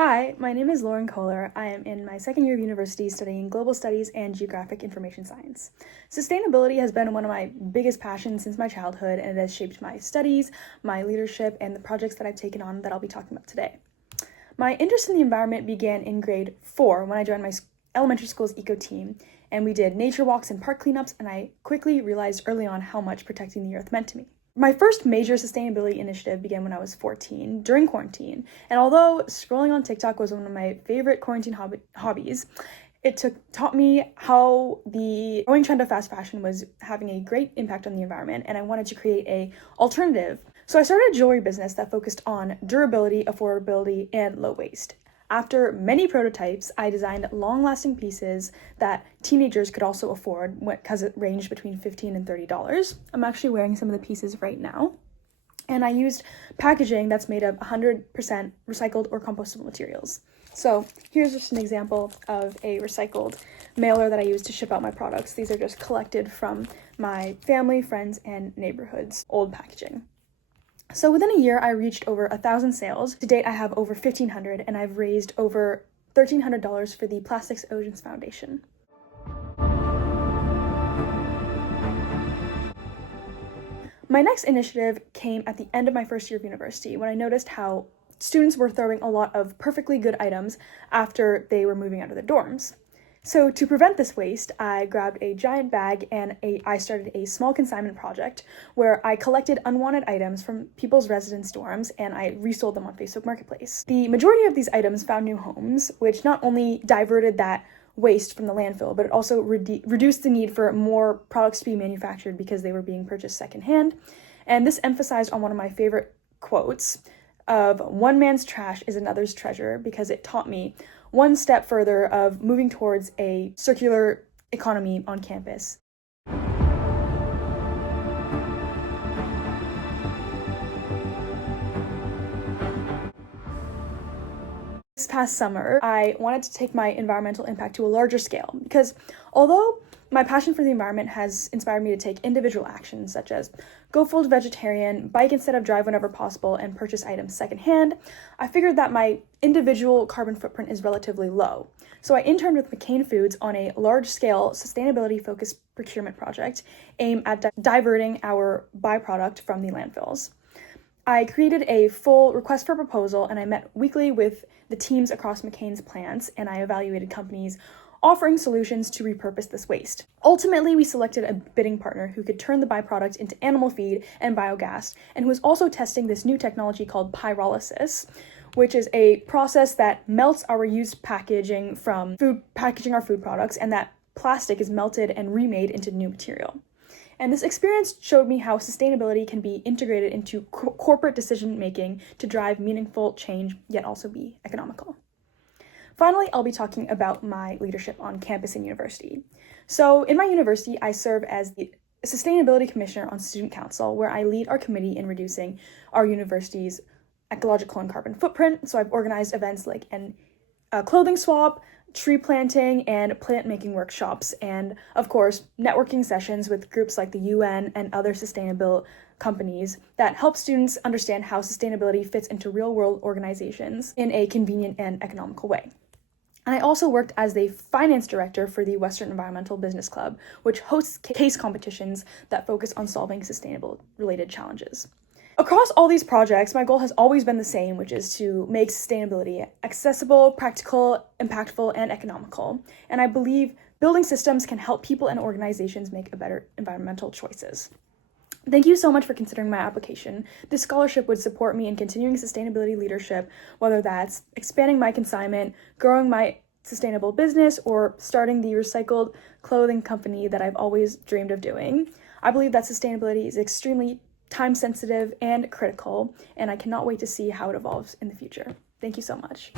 Hi, my name is Lauren Kohler. I am in my second year of university studying global studies and geographic information science. Sustainability has been one of my biggest passions since my childhood, and it has shaped my studies, my leadership, and the projects that I've taken on that I'll be talking about today. My interest in the environment began in grade 4 when I joined my elementary school's eco team, and we did nature walks and park cleanups, and I quickly realized early on how much protecting the earth meant to me. My first major sustainability initiative began when I was 14, during quarantine, and although scrolling on TikTok was one of my favorite quarantine hobbies, it taught me how the growing trend of fast fashion was having a great impact on the environment, and I wanted to create an alternative. So I started a jewelry business that focused on durability, affordability, and low waste. After many prototypes, I designed long-lasting pieces that teenagers could also afford because it ranged between $15 and $30. I'm actually wearing some of the pieces right now. And I used packaging that's made of 100% recycled or compostable materials. So here's just an example of a recycled mailer that I use to ship out my products. These are just collected from my family, friends, and neighborhood's old packaging. So within a year, I reached over 1,000 sales. To date, I have over 1,500, and I've raised over $1,300 for the Plastics Oceans Foundation. My next initiative came at the end of my first year of university when I noticed how students were throwing a lot of perfectly good items after they were moving out of their dorms. So to prevent this waste, I grabbed a giant bag and I started a small consignment project where I collected unwanted items from people's residence dorms and I resold them on Facebook Marketplace. The majority of these items found new homes, which not only diverted that waste from the landfill, but it also reduced the need for more products to be manufactured because they were being purchased secondhand. And this emphasized on one of my favorite quotes of "one man's trash is another's treasure," because it taught me one step further of moving towards a circular economy on campus. This past summer, I wanted to take my environmental impact to a larger scale because although my passion for the environment has inspired me to take individual actions such as go full vegetarian, bike instead of drive whenever possible, and purchase items secondhand, I figured that my individual carbon footprint is relatively low. So I interned with McCain Foods on a large-scale sustainability-focused procurement project aimed at diverting our byproduct from the landfills. I created a full request for proposal and I met weekly with the teams across McCain's plants and I evaluated companies offering solutions to repurpose this waste. Ultimately, we selected a bidding partner who could turn the byproduct into animal feed and biogas and who was also testing this new technology called pyrolysis, which is a process that melts our used packaging from our food products, and that plastic is melted and remade into new material. And this experience showed me how sustainability can be integrated into corporate decision-making to drive meaningful change, yet also be economical. Finally, I'll be talking about my leadership on campus and university. So in my university, I serve as the Sustainability Commissioner on Student Council, where I lead our committee in reducing our university's ecological and carbon footprint. So I've organized events like a clothing swap, tree planting, and plant-making workshops, and of course, networking sessions with groups like the UN and other sustainable companies that help students understand how sustainability fits into real-world organizations in a convenient and economical way. And I also worked as the finance director for the Western Environmental Business Club, which hosts case competitions that focus on solving sustainable-related challenges. Across all these projects, my goal has always been the same, which is to make sustainability accessible, practical, impactful, and economical. And I believe building systems can help people and organizations make better environmental choices. Thank you so much for considering my application. This scholarship would support me in continuing sustainability leadership, whether that's expanding my consignment, growing my sustainable business, or starting the recycled clothing company that I've always dreamed of doing. I believe that sustainability is extremely time-sensitive and critical, and I cannot wait to see how it evolves in the future. Thank you so much.